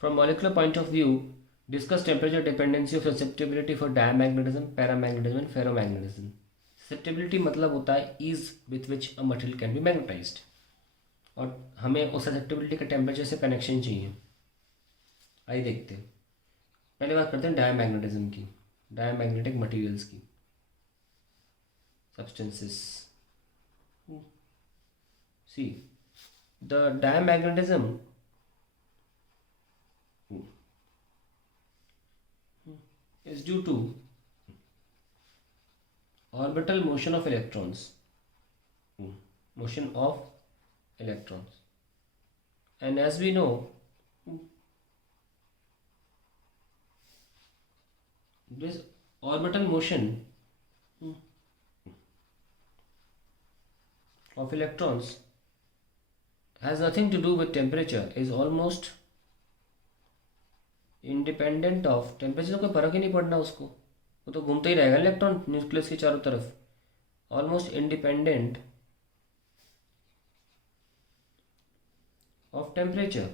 From molecular point of view, discuss temperature dependency of susceptibility for diamagnetism, paramagnetism and ferromagnetism. Susceptibility मतलब होता है ease with which a material can be magnetized, और हमें उस susceptibility के temperature से connection चाहिए। आइए देखते हैं। पहले बात करते हैं डायमैग्नेटिज्म की, डायमैग्नेटिक मटेरियल्स की, substances. See the diamagnetism is due to orbital motion of electrons, motion of electrons, and as we know, this orbital motion of electrons has nothing to do with temperature, is almost independent of temperature. तो कोई फर्क ही नहीं पड़ना उसको, वो तो घूमता ही रहेगा इलेक्ट्रॉन न्यूक्लियस के चारों तरफ, almost independent of temperature.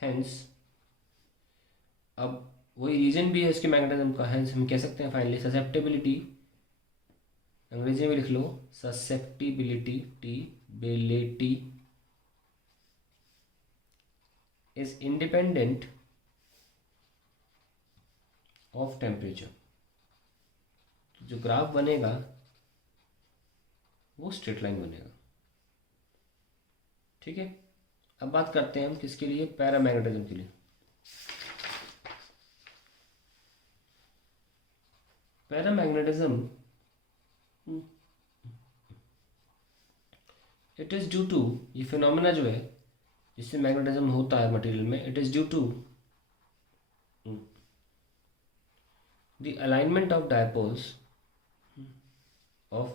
Hence अब वही रीजन भी है इसके मैग्नेटिज्म का, हैंस हम कह सकते हैं फाइनली ससेप्टेबिलिटी, अंग्रेजी में लिख लो susceptibility, T is independent of temperature. तो जो ग्राफ बनेगा वो स्ट्रेट लाइन बनेगा। ठीक है, अब बात करते हैं हम किसके लिए, पैरामैग्नेटिज्म के लिए। Paramagnetism it is due to, ये फिनोमेना जो है जिससे मैग्नेटिज्म होता है मटेरियल में, it is due to the alignment of dipoles, of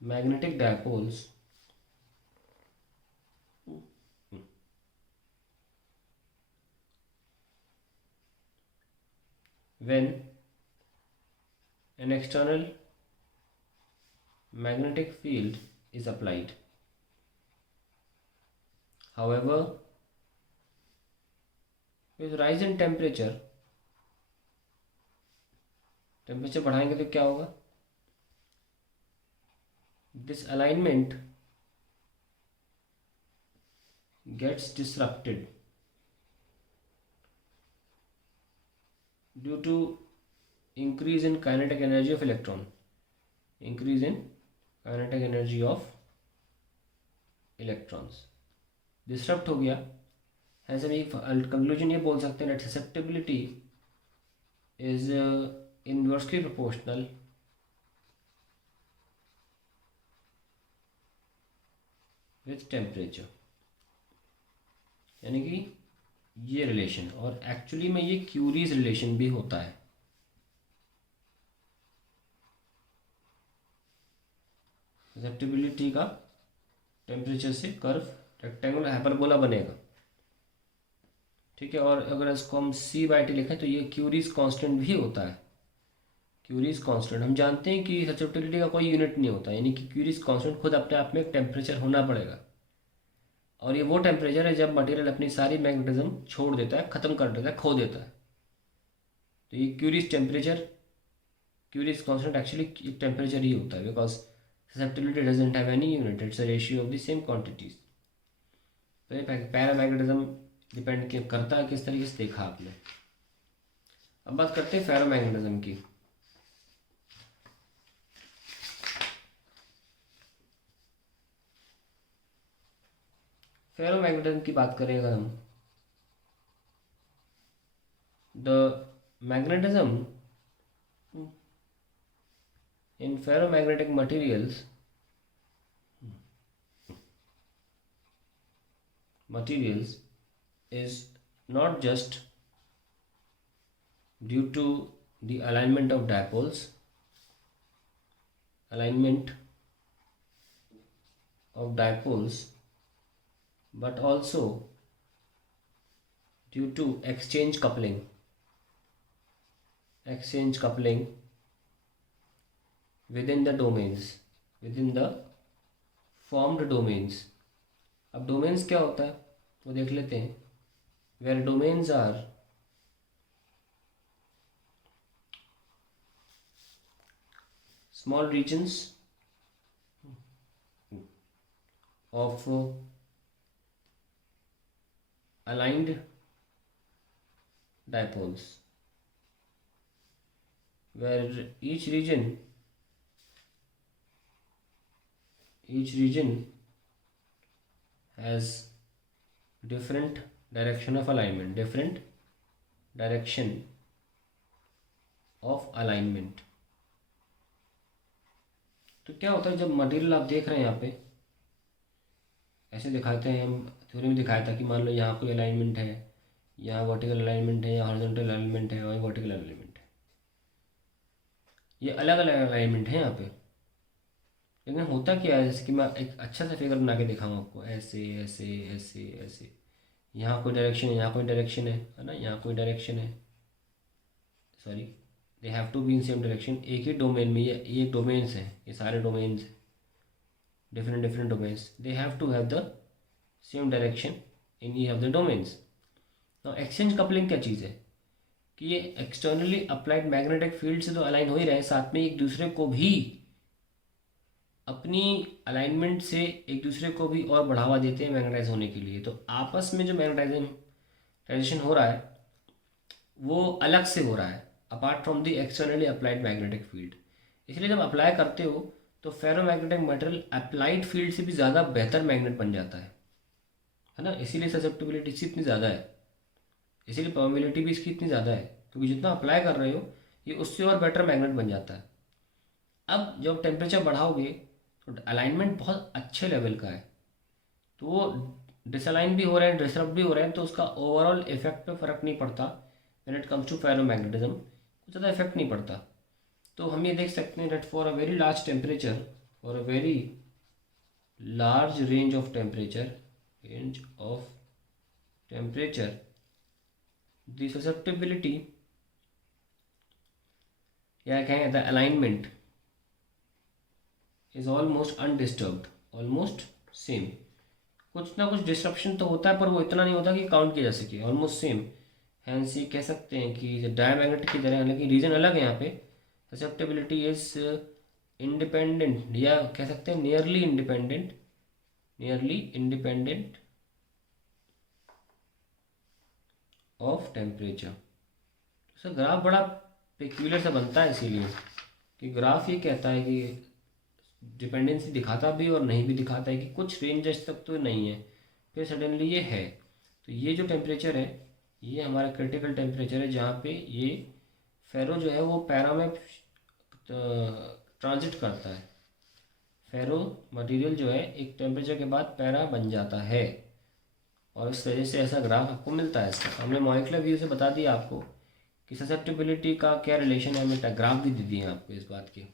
magnetic dipoles when an external magnetic field is applied. However, with rise in temperature, temperature बढ़ाएंगे तो क्या होगा, this alignment gets disrupted due to increase in kinetic energy of electron, increase in kinetic energy of electrons disrupt हो गया। ऐसे में conclusion ये बोल सकते हैं that susceptibility is inversely proportional with temperature, यानी कि ये रिलेशन, और एक्चुअली में ये क्यूरीज रिलेशन भी होता है। ससेप्टिबिलिटी का टेम्परेचर से कर्व रेक्टेंगुलर हाइपरबोला बनेगा। ठीक है, और अगर इसको हम सी बाई टी लिखें तो ये क्यूरीज कांस्टेंट भी होता है। क्यूरीज कांस्टेंट हम जानते हैं कि ससेप्टिबिलिटी का कोई यूनिट नहीं होता, यानी कि क्यूरीज कांस्टेंट खुद अपने आप में एक टेम्परेचर होना पड़ेगा, और ये वो टेम्परेचर है जब मटेरियल अपनी सारी मैग्नेटिज्म छोड़ देता है, ख़त्म कर देता है, खो देता है। तो ये Curie's temperature, Curie's constant actually temperature ही होता है, because susceptibility doesn't have any unit, it's a ratio of the same quantities. तो ये पैरामैग्नेटिज्म डिपेंड करता है किस तरीके से, देखा आपने। अब बात करते हैं फेरोमैग्नेटिज्म की। फेरोमैग्नेटिज्म की बात करें अगर हम, the magnetism in ferromagnetic materials is not just due to the alignment of dipoles, but also due to exchange coupling within the domains, within the formed domains। अब डोमेन्स क्या होता है वो देख लेते हैं। where domains are small regions of aligned dipoles, where each region has different direction of alignment, तो क्या होता है, जब मटेरियल आप देख रहे हैं यहाँ पे ऐसे दिखाते हैं, हम थ्योरी में दिखाया था कि मान लो यहाँ कोई अलाइनमेंट है, यहाँ वर्टिकल अलाइनमेंट है, यहाँ हॉरिजॉन्टल अलाइनमेंट है और वर्टिकल अलाइनमेंट है, ये अलग अलग अलाइनमेंट है यहाँ पे। लेकिन होता क्या है, जैसे कि मैं एक अच्छा सा फिगर बना के दिखाऊँ आपको, ऐसे ऐसे ऐसे ऐसे, यहाँ कोई डायरेक्शन है, यहाँ कोई डायरेक्शन है ना, यहाँ कोई डायरेक्शन है, sorry they have to be in same direction. एक ही डोमेन में ये डोमेन्स हैं, ये सारे डोमेन्स हैं, different domains, they have to have the same direction in each of the domains. now exchange coupling क्या चीज़ है कि ये एक्सटर्नली अप्लाइड मैग्नेटिक फील्ड से तो अलाइन हो ही रहे हैं, साथ में एक दूसरे को भी अपनी अलाइनमेंट से एक दूसरे को भी और बढ़ावा देते हैं मैग्नेटाइज होने के लिए। तो आपस में जो मैग्नेटाइजेशन हो रहा है वो अलग से हो रहा है, apart from the externally applied magnetic field. इसलिए जब अप्लाई करते हो तो फेरोमैग्नेटिक मटेरियल अप्लाइड फील्ड से भी ज़्यादा बेहतर मैग्नेट बन जाता है ना। इसीलिए ससेप्टिबिलिटी इसकी इतनी ज़्यादा है, इसीलिए परमेबिलिटी भी इसकी इतनी ज़्यादा है, क्योंकि जितना अप्लाई कर रहे हो ये उससे और बेटर मैग्नेट बन जाता है। अब जब टेम्परेचर बढ़ाओगे तो अलाइनमेंट बहुत अच्छे लेवल का है, तो वो डिसअलाइन भी हो रहे हैं, डिसरप्ट भी हो रहे हैं, तो उसका ओवरऑल इफेक्ट पे फ़र्क नहीं पड़ता। When it comes to ferromagnetism कुछ ज़्यादा इफेक्ट नहीं पड़ता। तो हम ये देख सकते हैं that for a very large temperature, for a very large range of temperature, the susceptibility या कहें the alignment is almost undisturbed, almost same। कुछ ना कुछ डिस्ट्रप्शन तो होता है पर वो इतना नहीं होता कि काउंट किया जा सके, ऑलमोस्ट सेम। हैंस ये कह सकते हैं कि डायमैग्नेटिक की तरह, लेकिन रीजन अलग है यहाँ पे। ससेप्टिबिलिटी इज इंडिपेंडेंट, या कह सकते हैं नियरली इंडिपेंडेंट ऑफ टेम्परेचर। तो ग्राफ बड़ा पेक्यूलर सा बनता है, इसीलिए कि ग्राफ ये कहता है कि डिपेंडेंसी दिखाता भी और नहीं भी दिखाता है, कि कुछ रेंजेस तक तो नहीं है, फिर सडनली ये है। तो ये जो टेम्परेचर है ये हमारा क्रिटिकल टेम्परेचर है, जहाँ पे ये फेरो जो है वो पैरा में ट्रांजिट करता है। फेरो मटेरियल जो है एक टेम्परेचर के बाद पैरा बन जाता है, और इस वजह से ऐसा ग्राफ आपको मिलता है। इसका हमने मॉलिक्यूलर व्यू से बता दिया आपको कि ससेप्टिबिलिटी का क्या रिलेशन है, हमने ग्राफ भी दे दिए हैं आपको इस बात के।